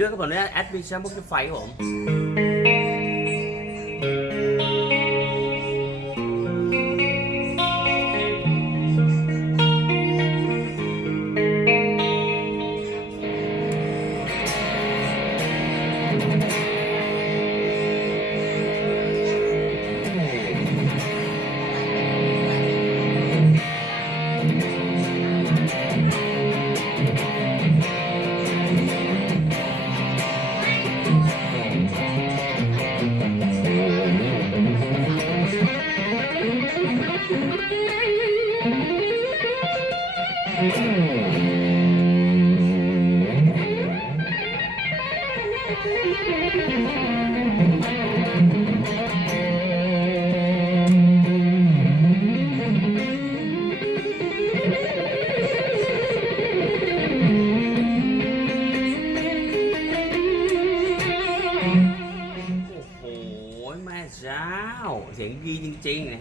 ด้วยกับผมเนี่ยแอดมิชชั่นพวกไฟผม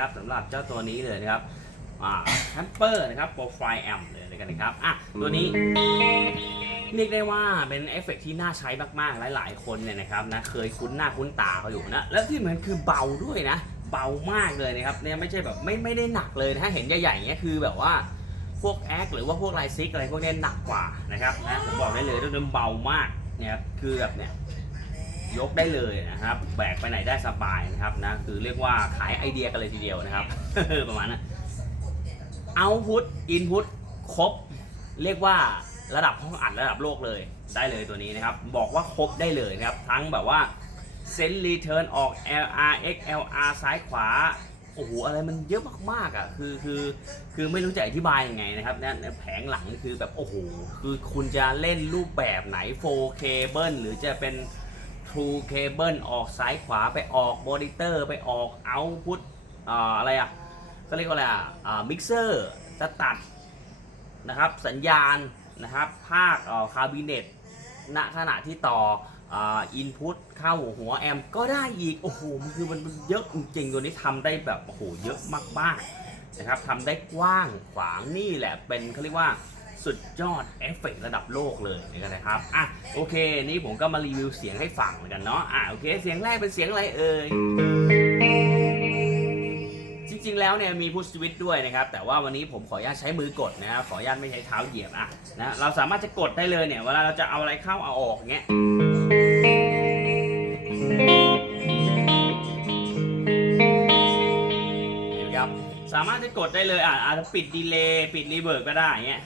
นะครับสำหรับเจ้าตัวนี้เลยนะครับอ่าแคมเปอร์นะครับโปรไฟล์แอมเลยกันนะครับอะตัวนี้เรียกได้ว่าเป็นเอฟเฟกต์ที่น่าใช้มากๆ หลายๆ คนเนี่ยนะครับนะเคยคุ้นหน้าคุ้นตาเขาอยู่นะ แล้วที่เหมือนคือเบาด้วยนะ เบามากเลยนะครับเนี่ยไม่ใช่แบบไม่ไม่ได้หนักเลยถ้าเห็นใหญ่ๆเงี้ยคือแบบว่าพวกแอคหรือว่าพวกไลซิกอะไรพวกนี้หนักกว่านะครับนะผมบอกได้เลยด้วยเบามากเนี่ยครับคือแบบเนี่ย ยกได้เลยนะครับ แบกไปไหนได้สบายนะครับนะคือเรียกว่าขายไอเดียกันเลยทีเดียวนะครับ ประมาณนั้นเอาพุทอินพุตครบ เรียกว่าระดับห้องอัดระดับโลกเลยได้เลยตัวนี้นะครับ บอกว่าครบได้เลยนะครับ ทั้งแบบว่าเซนรีเทิร์นออก LR XLR ซ้ายขวาโอ้โหอะไรมันเยอะมากๆอะคือคือคือไม่รู้จะอธิบายยังไงนะครับเนี่ยแผงหลังคือแบบโอ้โหคือคุณจะเล่นรูปแบบไหน 4K เบิลหรือจะเป็น True Cable ออกซ้ายขวาไปออกมอนิเตอร์ไปออก Output อ่าอะไรอะก็เรียกว่าอะไรอะอ่ามิกเซอร์จะตัดนะครับสัญญาณนะครับภาคเคาบิเนตณขณะที่ต่ออินพุตเข้าหัวแอมก็ได้อีก โอ้โห มันคือมันเยอะจริงๆตัวนี้ทำได้แบบ โอ้โห เยอะมากๆนะครับทำได้กว้างขวางนี่แหละเป็นเขาเรียกว่า สุดยอดเอฟเฟกต์ระดับโลกเลยนะครับอะโอเค นี่ผมก็มารีวิวเสียงให้ฟังเหมือนกันเนาะอะโอเค เสียงแรกเป็นเสียงอะไรเอ่ยจริงๆแล้วเนี่ยมีพุชสวิตด้วยนะครับ แต่ว่าวันนี้ผมขออนุญาตใช้มือกดนะครับขออนุญาตไม่ใช้เท้าเหยียบอะนะเราสามารถจะกดได้เลยเนี่ยเวลาเราจะเอาอะไรเข้าเอาออกเงี้ยามารถจะกดได้เลยอะอาจจะปิดดีเลย์ปิดรีเวิร์บก็ได้เงี้ย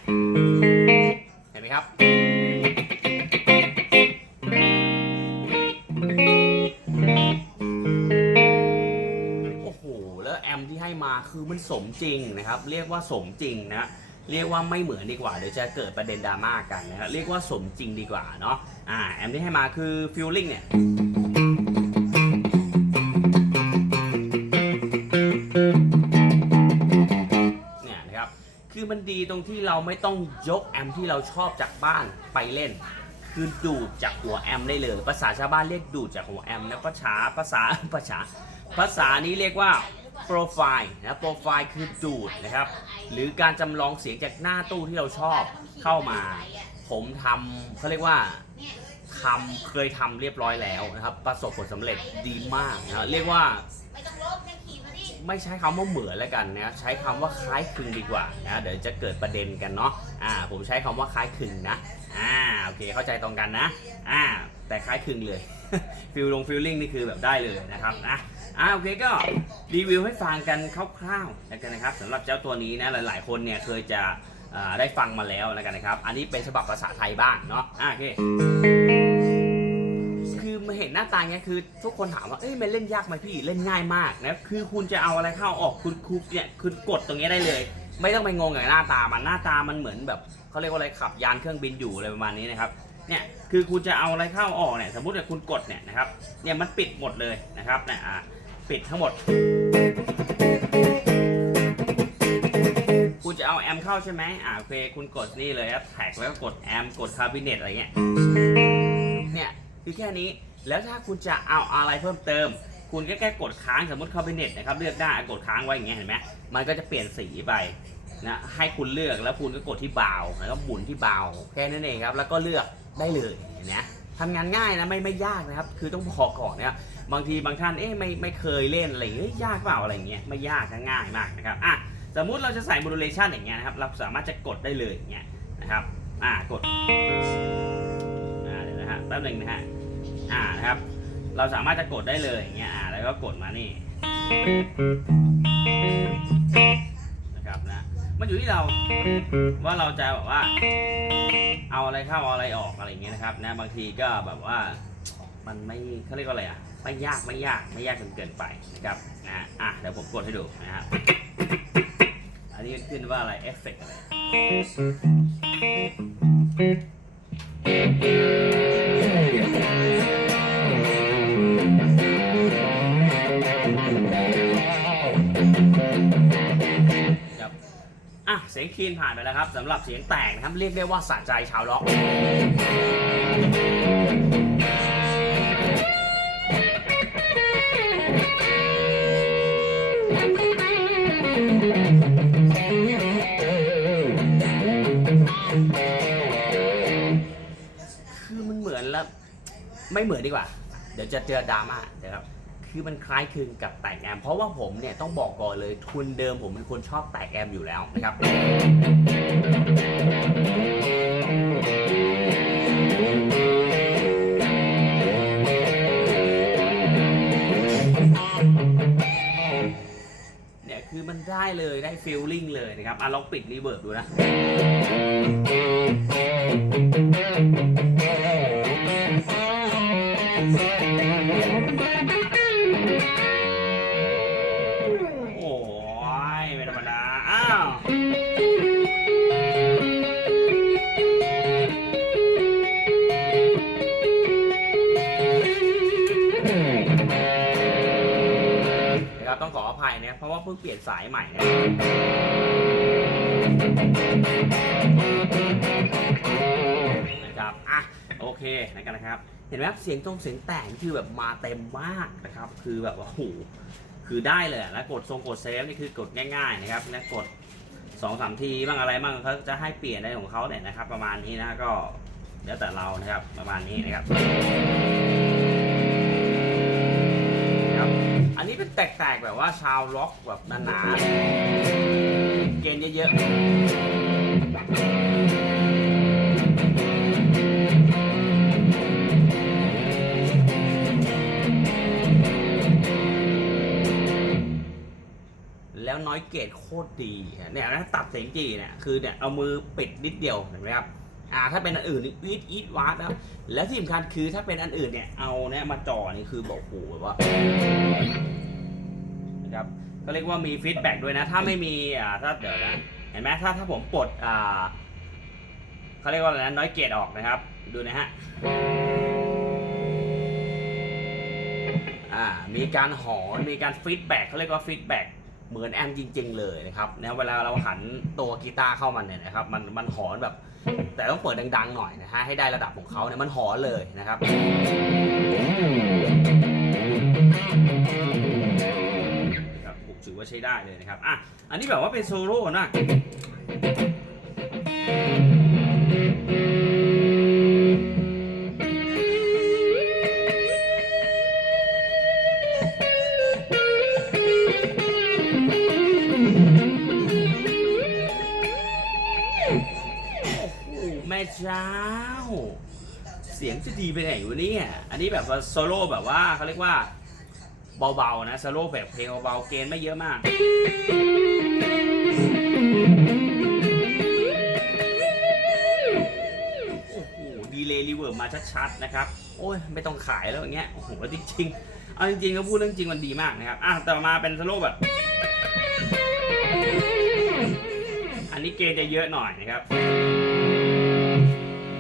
เห็นไหมครับโอ้โหแล้วแอมที่ให้มาคือมันสมจริงนะครับ เรียกว่าสมจริงนะเรียกว่าไม่เหมือนดีกว่าเดี๋ยวจะเกิดประเด็นดราม่ากันนะครับเรียกว่าสมจริงดีกว่าเนาะอ่าแอมที่ให้มาคือฟิลลิ่งเนี่ย คือมันดีตรงที่เราไม่ต้องยกแอมที่เราชอบจากบ้านไปเล่น คือดูดจากหัวแอมได้เลย ภาษาชาวบ้านเรียกดูดจากหัวแอมนะภาษาภาษาภาษาภาษานี้เรียกว่าโปรไฟล์นะโปรไฟล์คือดูดนะครับ หรือการจำลองเสียงจากหน้าตู้ที่เราชอบเข้ามา ผมทำเขาเรียกว่าทำเคยทำเรียบร้อยแล้วนะครับ ประสบผลสำเร็จดีมากนะเรียกว่า ไม่ใช้คำว่าเหมือนแล้วกันนะใช้คำว่าคล้ายคลึงดีกว่านะเดี๋ยวจะเกิดประเด็นกันเนาะอ่าผมใช้คำว่าคล้ายคลึงนะอ่าโอเคเข้าใจตรงกันนะอ่าแต่คล้ายคลึงเลยฟิลลงฟิลลิ่งนี่คือแบบได้เลยนะครับนะอ่าโอเคก็รีวิวให้ฟังกันคร่าวๆแล้วกันนะครับสำหรับเจ้าตัวนี้นะหลายๆคนเนี่ยเคยจะอ่าได้ฟังมาแล้วแล้วกันนะครับ อันนี้เป็นฉบับภาษาไทยบ้างเนาะอ่าโอเค คือมาเห็นหน้าตาเงี้ยคือ ทุกคนถามว่าเอ้ยมันเล่นยากไหมพี่เล่นง่ายมากนะคือคุณจะเอาอะไรเข้าออกคุณคุกเนี่ยคุณกดตรงเนี้ยได้เลย ไม่ต้องไปงงกับหน้าตามันหน้าตามันเหมือนแบบเขาเรียกว่าอะไรขับยานเครื่องบินอยู่อะไรประมาณนี้นะครับเนี่ยคือคุณจะเอาอะไรเข้าออกเนี่ยสมมติว่าคุณกดเนี่ยนะครับเนี่ยมันปิดหมดเลยนะครับเนี่ยอะปิดทั้งหมด คุณจะเอาแอมเข้าใช่ไหมอ่าโอเคคุณกดนี่เลยครับแท็กแล้วก็กดแอมกดคาบิเนตอะไรเงี้ยเนี่ย คือแค่นี้ แล้วถ้าคุณจะเอาอะไรเพิ่มเติม คุณก็แค่กดค้างสมมติคาบิเนตนะครับเลือกได้กดค้างไว้อย่างเงี้ยเห็นไหมมันก็จะเปลี่ยนสีไปนะให้คุณเลือกแล้วคุณก็กดที่เบาแล้วก็หมุนที่เบาแค่นั้นเองครับ แล้วก็เลือกได้เลยเนไหมทำงานง่ายนะไม่ไม่ยากนะครับ คือต้องบอกก่อนนะครับบางทีบางท่านเอ๊ะไม่ไม่เคยเล่นอะไรยางเงี้ยยากเปล่าอะไรเงี้ยไม่ยากง่ายมากนะครับอะสมมุติเราจะใส่ modulation อย่างเงี้ยนะครับ เราสามารถจะกดได้เลยอย่างเงี้ยนะครับอ่ากดะแป๊บหนึ่งนะฮะอ่านะครับ เราสามารถจะกดได้เลยอย่างเงี้ยอ่าแล้วก็กดมานี่นะครับนะมันอยู่ที่เราว่าเราจะแบบว่า เอาอะไรเข้าเอาอะไรออกอะไรเงี้ยนะครับนะบางทีก็แบบว่ามันไม่เขาเรียกว่าอะไรอะไม่ยากไม่ยากไม่ยากจนเกินไปนะครับนะอะเดี๋ยวผมกดให้ดูนะครับอันนี้ขึ้นว่าอะไรเอฟเฟกอะไร อะ เสียงคีนผ่านไปแล้วครับสำหรับเสียงแตกนะครับ เรียกได้ว่าสะใจชาวล็อก ไม่เหมือนดีกว่า เดี๋ยวจะเจอดราม่านะครับคือมันคล้ายคลึงกับแตกแอม เพราะว่าผมเนี่ยต้องบอกก่อนเลยทุนเดิมผมเป็นคนชอบแตกแอมอยู่แล้วนะครับเนี่ยคือมันได้เลยได้ฟีลลิ่งเลยนะครับอะลองปิดรีเวิร์บดูนะ โอ้ยไม่ธรรมดา อ้าว นะครับต้องขออภัยนะครับเพราะว่าเพิ่งเปลี่ยนสายใหม่นะ นะครับ เห็นไหมครับเสียงตรงเสียงแต่งคือแบบมาเต็มมากนะครับ คือแบบว่าโอ้โหคือได้เลยแล้วกดทรงกดเซฟนี่คือกดง่าย ๆ นะครับนะกดสองสามทีบ้างอะไรบ้างเขาจะให้เปลี่ยนอะไรของเขาเนี่ยนะครับ ประมาณนี้นะก็แล้วแต่เรานะครับประมาณนี้นะครับครับ อันนี้เป็นแตกๆแบบว่าชาวล็อกแบบหนาๆเกณฑ์เยอะๆ น้อยเกรดโคตรดีเนี่ยนะตัดเสียงจีเนี่ยคือเนี่ยเอามือปิดนิดเดียวเห็นไหมครับอ่าถ้าเป็นอันอื่นนี่อีทอีทวาร์ดนะแล้วที่สำคัญคือถ้าเป็นอันอื่นเนี่ยเอาเนี่ยมาจ่อนี่คือบอกโอ้โหแบบว่านะครับก็เรียกว่ามีฟีดแบ็กด้วยนะ ถ้าไม่มีอ่าถ้าเดี๋ยวนะเห็นไหมถ้าถ้าผมปลดอ่าเขาเรียกว่าอะไรนะน้อยเกตออกนะครับ ดูนะฮะอ่ามีการหอนมีการฟีดแบ็กเขาเรียกว่าฟีดแบ็ก เหมือนแอมจริง ๆ เลยนะครับนะเวลาเราหันตัวกีตาร์เข้ามันเนี่ยนะครับมันมันหอนแบบ แต่ต้องเปิดดัง ๆ หน่อยนะฮะให้ได้ระดับของเขาเนี่ยมันหอนเลยนะครับนะครับผมถือว่าใช้ได้เลยนะครับอะอันนี้แบบว่าเป็นโซโล่นะ จ้า เสียงจะดีไปไหนวะเนี่ย อันนี้แบบโซโล่แบบว่าเขาเรียกว่าเบาๆนะโซโล่แบบเพลงเบาๆเกณฑ์ไม่เยอะมากโอ้โหดีเลย์รีเวิร์บมาชัดๆนะครับ โอ้ย ไม่ต้องขายแล้วอย่างเงี้ย โอ้โหจริงๆ เอาจริงๆก็พูดเรื่องจริงมันดีมากนะครับ อะ ต่อมาเป็นโซโล่แบบ อันนี้เกณฑ์จะเยอะหน่อยนะครับ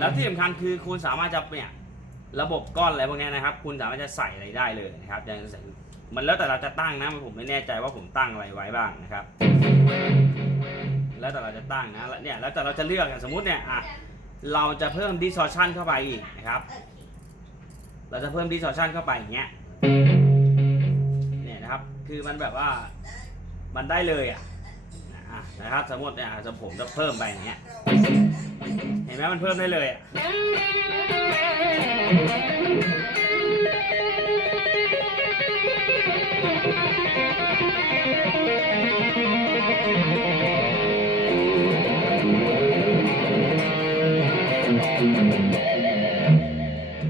แล้วที่สำคัญคือคุณสามารถจะเนี่ยระบบก้อนอะไรพวกนี้นะครับ คุณสามารถจะใส่อะไรได้เลยนะครับอย่างมันแล้วแต่เราจะตั้งนะผมไม่แน่ใจว่าผมตั้งอะไรไว้บ้างนะครับ แล้วแต่เราจะตั้งนะแล้วเนี่ยแล้วแต่เราจะเลือกอย่างสมมุติเนี่ยอะเราจะเพิ่ม distortion เข้าไปอีกนะครับ เราจะเพิ่ม distortion เข้าไปอย่างเงี้ยเนี่ยนะครับคือมันแบบว่ามันได้เลยอะอะ นะครับสมมติเนี่ยจะผมจะเพิ่มไปอย่างเงี้ยเห็นไหมมันเพิ่มได้เลยอะ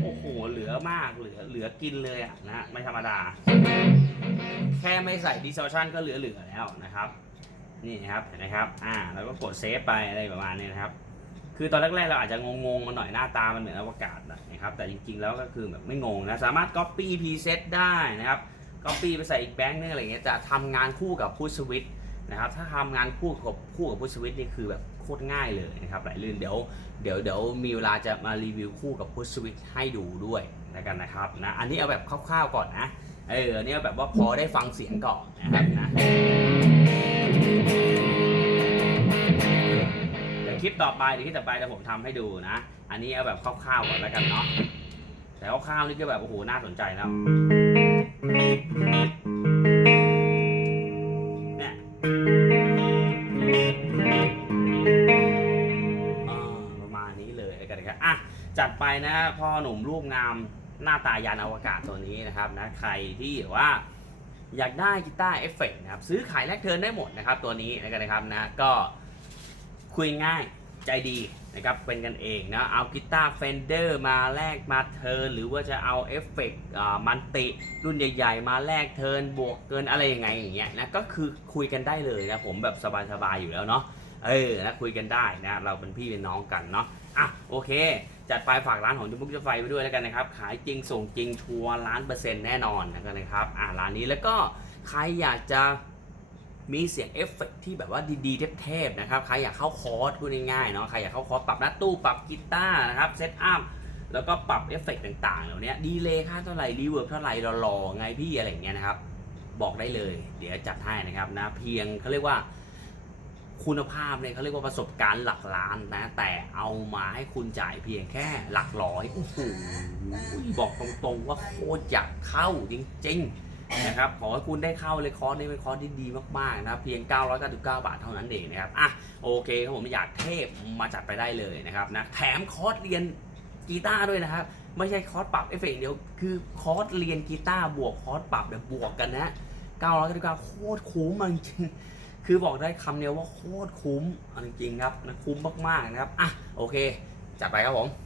โอ้โหเหลือมากเหลือเหลือกินเลยอะนะไม่ธรรมดา แค่ไม่ใส่ distortion ก็เหลือๆแล้วนะครับ นี่นะครับเห็นไหมครับอ่าแล้วก็กดเซฟไปอะไรประมาณนี้นะครับ คือตอนแรกๆเราอาจจะงงๆมันหน่อยหน้าตามันเหมือนอวกาศนะครับแต่จริงๆแล้วก็คือแบบไม่งงนะสามารถ copy preset ได้นะครับ copy ไปใส่อีกแบงค์นึงอะไรเงี้ยจะทำงานคู่กับพูชสวิตนะครับถ้าทำงานคู่กับคู่กับพูชสวิตนี่คือแบบโคตรง่ายเลยนะครับไหลลื่นเดี๋ยวเดี๋ยวเดี๋ยวมีเวลาจะมารีวิวคู่กับพุชสวิตให้ดูด้วยแล้วกันนะครับนะอันนี้เอาแบบคร่าวๆก่อนนะเอออันนี้เอาแบบว่าพอได้ฟังเสียงก่อนนะครับนะ เดี๋ยวคลิปต่อไปเดี๋ยวคลิปต่อไปจะผมทำให้ดูนะ อันนี้เอาแบบคร่าวๆก่อนแล้วกันเนาะ แต่คร่าวๆนี่ก็แบบโอ้โหน่าสนใจแล้วเนี่ยอ่าประมาณนี้เลยกันนะครับอะจัดไปนะพ่อหนุ่มรูปงามหน้าตายานอวกาศตัวนี้นะครับนะใครที่ว่า อยากได้กีตาร์เอฟเฟกต์นะครับซื้อขายแลกเทิร์นได้หมดนะครับ ตัวนี้นนะครับนะก็คุยง่ายใจดีนะครับเป็นกันเองนะเอากีตาร์เฟนเดอร์มาแลกมาเทิร์นหรือว่าจะเอาเอฟเฟกต์มันติรุ่นใหญ่ ๆ มาแลกเทิร์นบวกเกินอะไรยังไงอย่างเงี้ยนะก็คือคุยกันได้เลยนะผมแบบสบายๆอยู่แล้วเนาะเออนะคุยกันได้นะเราเป็นพี่เป็นน้องกันเนาะอะโอเค จัดไปฝากร้านของจุมุกจะไฟไปด้วยแล้วกันนะครับ ขายจริงส่งจริงชัวร์ล้านเปอร์เซ็นต์แน่นอนนะครับอะร้านนี้แล้วก็ใครอยากจะมีเสียงเอฟเฟกต์ที่แบบว่าดีๆเทพๆนะครับ ใครอยากเข้าคอร์สพูดง่ายๆเนาะใครอยากเข้าคอร์สปรับหน้าตู้ปรับกีตาร์นะครับเซตอัพแล้วก็ปรับเอฟเฟกต์ต่างๆ เหล่านี้ดีเลย์ค่าเท่าไหร่รีเวิร์บเท่าไหร่รอๆไงพี่อะไรเงี้ยนะครับ บอกได้เลย เดี๋ยวจัดให้นะครับนะเพียงเขาเรียกว่า คุณภาพเนี่ยเขาเรียกว่าประสบการณ์หลักล้านนะ แต่เอามาให้คุณจ่ายเพียงแค่หลักร้อยโอ้โหบอกตรงๆว่าโคตรอยากเข้าจริงๆนะครับขอให้คุณได้เข้าเลยคอร์สนี้เป็นคอร์สที่ดีมากๆนะครับเพียง 999 บาทเท่านั้นเองนะครับอะโอเคครับผมอยากเทพมาจัดไปได้เลยนะครับนะแถมคอร์สเรียนกีตาร์ด้วยนะครับไม่ใช่คอร์สปรับเอฟเฟกต์เดียวคือคอร์สเรียนกีตาร์บวกคอร์สปรับแบบบวกกันนะ999โคตรคุ้มจริง คือบอกได้คำเดียวว่าโคตรคุ้มจริงๆครับนะคุ้มมากๆนะครับอะโอเค จัดไปครับผม